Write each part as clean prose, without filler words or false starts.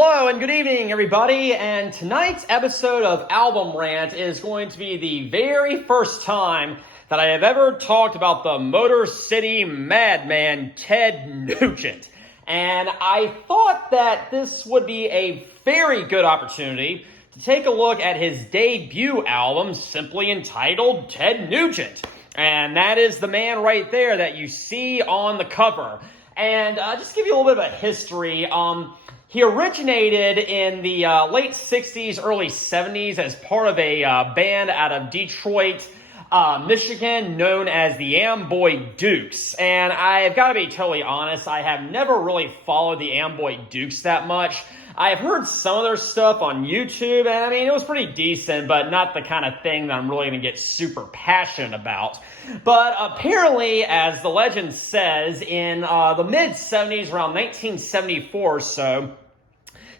Hello and good evening, everybody, and tonight's episode of Album Rant is going to be the very first time that I have ever talked about the Motor City Madman, Ted Nugent. And I thought that this would be a very good opportunity to take a look at his debut album, simply entitled Ted Nugent. And that is the man right there that you see on the cover. And just to give you a little bit of a history, he originated in the late 60s, early 70s as part of a band out of Detroit, Michigan, known as the Amboy Dukes. And I've got to be totally honest, I have never really followed the Amboy Dukes that much. I've heard some of their stuff on YouTube, and I mean, it was pretty decent, but not the kind of thing that I'm really going to get super passionate about. But apparently, as the legend says, in the mid-70s, around 1974 or so,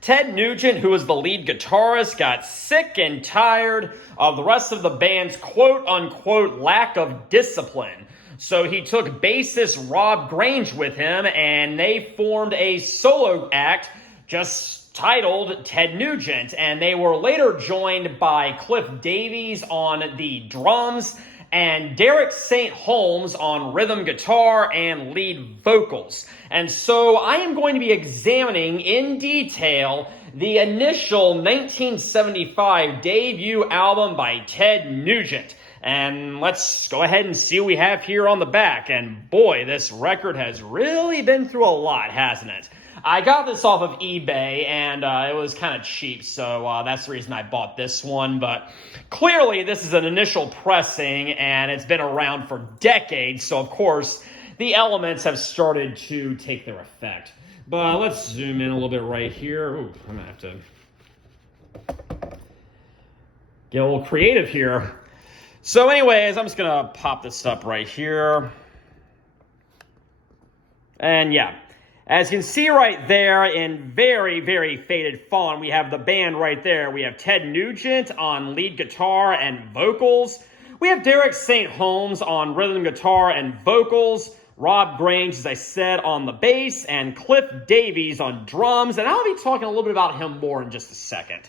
Ted Nugent, who was the lead guitarist, got sick and tired of the rest of the band's quote-unquote lack of discipline. So he took bassist Rob Grange with him, and they formed a solo act just titled Ted Nugent, and they were later joined by Cliff Davies on the drums and Derek St. Holmes on rhythm guitar and lead vocals. And so I am going to be examining in detail the initial 1975 debut album by Ted Nugent. And let's go ahead and see what we have here on the back. And boy, this record has really been through a lot, hasn't it? I got this off of eBay, and it was kind of cheap, so that's the reason I bought this one. But clearly, this is an initial pressing, and it's been around for decades, so of course, the elements have started to take their effect. But let's zoom in a little bit right here. Ooh, I'm going to have to get a little creative here. So anyways, I'm just going to pop this up right here. And yeah. As you can see right there in very, very faded font, we have the band right there. We have Ted Nugent on lead guitar and vocals. We have Derek St. Holmes on rhythm guitar and vocals. Rob Grange, as I said, on the bass. And Cliff Davies on drums. And I'll be talking a little bit about him more in just a second.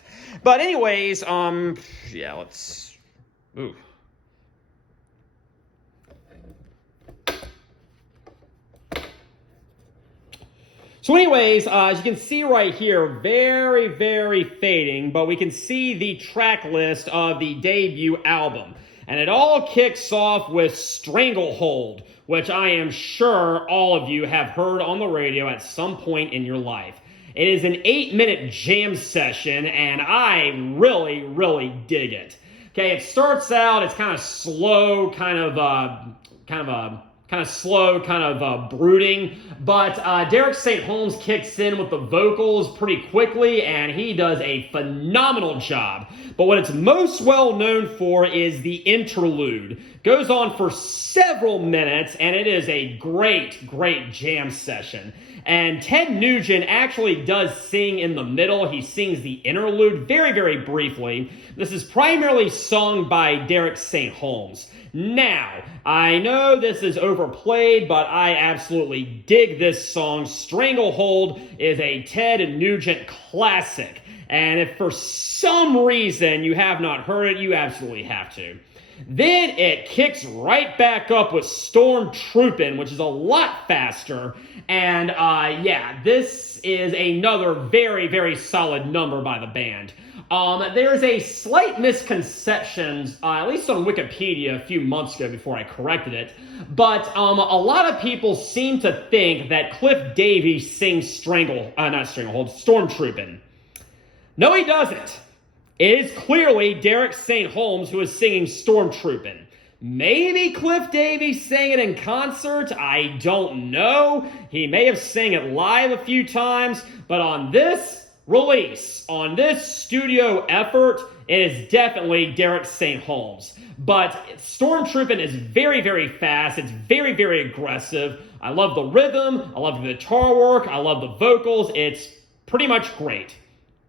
But anyways, yeah, let's... Ooh. So anyways, as you can see right here, very, very fading, but we can see the track list of the debut album. And it all kicks off with Stranglehold, which I am sure all of you have heard on the radio at some point in your life. It is an 8-minute jam session, and I really, really dig it. Okay, it starts out, it's kind of slow, kind of brooding, but Derek St. Holmes kicks in with the vocals pretty quickly, and he does a phenomenal job. But what it's most well known for is the interlude. Goes on for several minutes, and it is a great, great jam session. And Ted Nugent actually does sing in the middle. He sings the interlude very, very briefly. This is primarily sung by Derek St. Holmes. Now, I know this is overplayed, but I absolutely dig this song. Stranglehold is a Ted Nugent classic. And if for some reason you have not heard it, you absolutely have to. Then it kicks right back up with Stormtroopin', which is a lot faster. And yeah, this is another very, very solid number by the band. There's a slight misconception, at least on Wikipedia a few months ago before I corrected it, but a lot of people seem to think that Cliff Davies sings Stormtroopin'. No, he doesn't. It is clearly Derek St. Holmes who is singing Stormtroopin'. Maybe Cliff Davies sang it in concert, I don't know. He may have sang it live a few times, but on this release, on this studio effort, it is definitely Derek St. Holmes. But Stormtroopin' is very, very fast. It's very, very aggressive. I love the rhythm. I love the guitar work. I love the vocals. It's pretty much great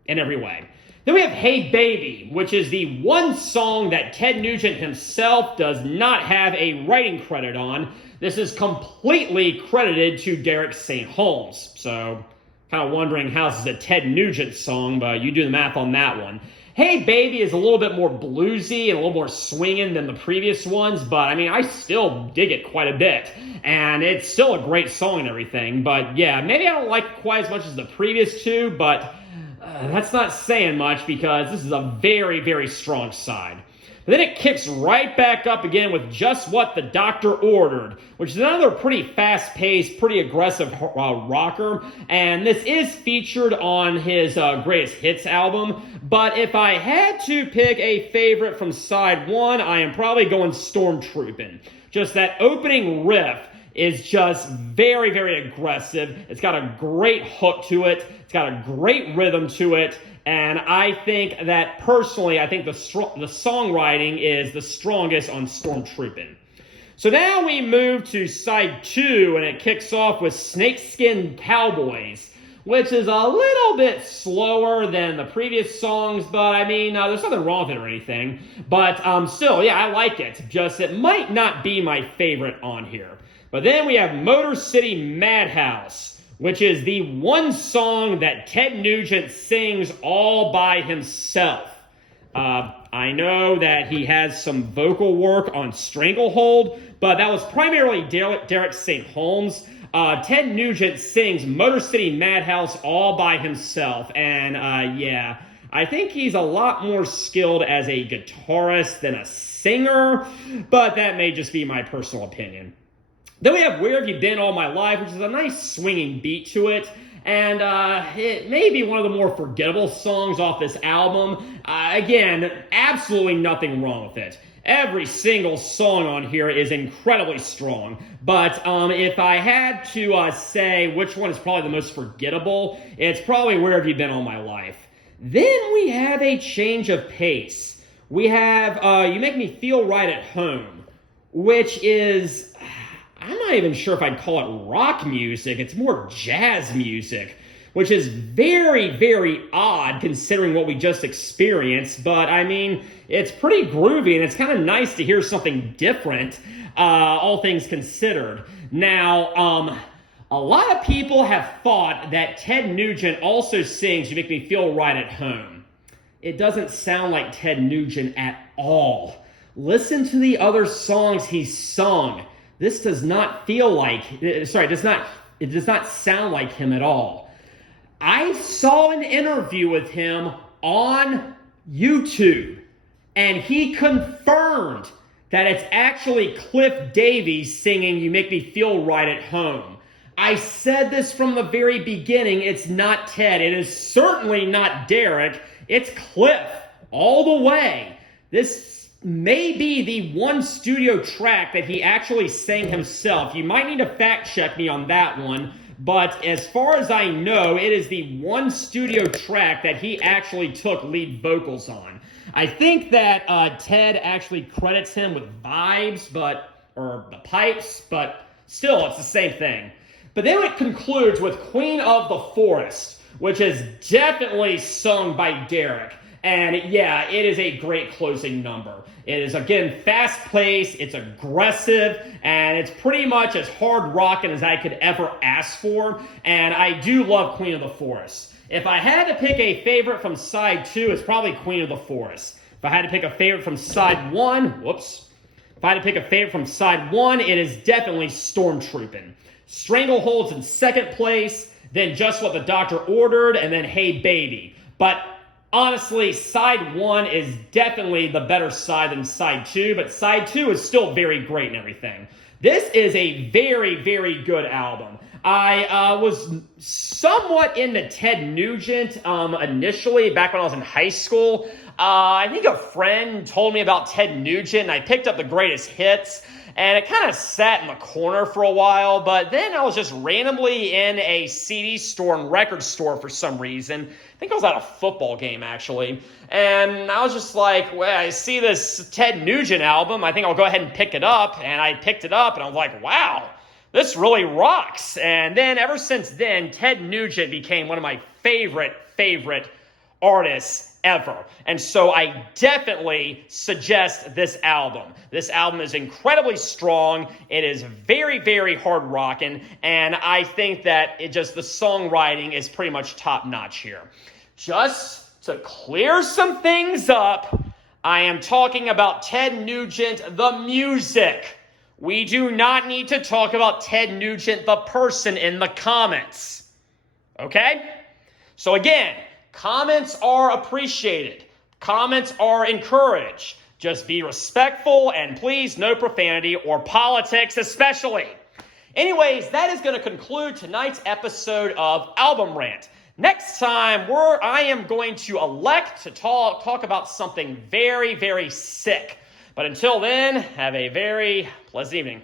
in every way. Then we have Hey Baby, which is the one song that Ted Nugent himself does not have a writing credit on. This is completely credited to Derek St. Holmes. So kind of wondering how this is a Ted Nugent song, but you do the math on that one. Hey Baby is a little bit more bluesy and a little more swinging than the previous ones, but I mean, I still dig it quite a bit. And it's still a great song and everything, but yeah, maybe I don't like it quite as much as the previous two, but that's not saying much because this is a very, very strong side. But then it kicks right back up again with Just What the Doctor Ordered, which is another pretty fast-paced, pretty aggressive rocker. And this is featured on his Greatest Hits album. But if I had to pick a favorite from side one, I am probably going Stormtroopin'. Just that opening riff is just very, very aggressive. It's got a great hook to it. It's got a great rhythm to it. And I think that personally, I think the songwriting is the strongest on Stormtroopin'. So now we move to side two, and it kicks off with Snakeskin Cowboys, which is a little bit slower than the previous songs, but I mean, there's nothing wrong with it or anything. But still, yeah, I like it. Just it might not be my favorite on here. But then we have Motor City Madhouse, which is the one song that Ted Nugent sings all by himself. I know that he has some vocal work on Stranglehold, but that was primarily Derek St. Holmes. Ted Nugent sings Motor City Madhouse all by himself, and yeah, I think he's a lot more skilled as a guitarist than a singer, but that may just be my personal opinion. Then we have Where Have You Been All My Life, which is a nice swinging beat to it. And it may be one of the more forgettable songs off this album. Again, absolutely nothing wrong with it. Every single song on here is incredibly strong. But if I had to say which one is probably the most forgettable, it's probably Where Have You Been All My Life. Then we have a change of pace. We have You Make Me Feel Right at Home, which is... I'm not even sure if I'd call it rock music. It's more jazz music, which is very, very odd considering what we just experienced. But, I mean, it's pretty groovy, and it's kind of nice to hear something different, all things considered. Now, a lot of people have thought that Ted Nugent also sings You Make Me Feel Right at Home. It doesn't sound like Ted Nugent at all. Listen to the other songs he's sung. This does not feel like, it does not sound like him at all. I saw an interview with him on YouTube, and he confirmed that it's actually Cliff Davies singing You Make Me Feel Right at Home. I said this from the very beginning. It's not Ted. It is certainly not Derek. It's Cliff all the way. This may be the one studio track that he actually sang himself. You might need to fact check me on that one, but as far as I know, it is the one studio track that he actually took lead vocals on. I think that Ted actually credits him with vibes, or the pipes, but still, it's the same thing. But then it concludes with Queen of the Forest, which is definitely sung by Derek. And yeah, it is a great closing number. It is, again, fast-paced, it's aggressive, and it's pretty much as hard rocking as I could ever ask for. And I do love Queen of the Forest. If I had to pick a favorite from side two, it's probably Queen of the Forest. If I had to pick a favorite from side one, If I had to pick a favorite from side one, it is definitely Stormtroopin'. Stranglehold's in second place, then Just What the Doctor Ordered, and then Hey Baby. But honestly, side one is definitely the better side than side two, but side two is still very great and everything. This is a very, very good album. I was somewhat into Ted Nugent initially, back when I was in high school. I think a friend told me about Ted Nugent, and I picked up the Greatest Hits, and it kind of sat in the corner for a while, but then I was just randomly in a CD store and record store for some reason. I think I was at a football game, actually, and I was just like, well, I see this Ted Nugent album, I think I'll go ahead and pick it up, and I picked it up, and I was like, wow, this really rocks. And then ever since then, Ted Nugent became one of my favorite artists ever. And so I definitely suggest this album. This album is incredibly strong. It is very, very hard rocking. And I think that the songwriting is pretty much top notch here. Just to clear some things up, I am talking about Ted Nugent, the music. We do not need to talk about Ted Nugent, the person, in the comments. Okay? So again, comments are appreciated. Comments are encouraged. Just be respectful and please no profanity or politics especially. Anyways, that is going to conclude tonight's episode of Album Rant. Next time, I am going to elect to talk about something very, very sick. But until then, have a very pleasant evening.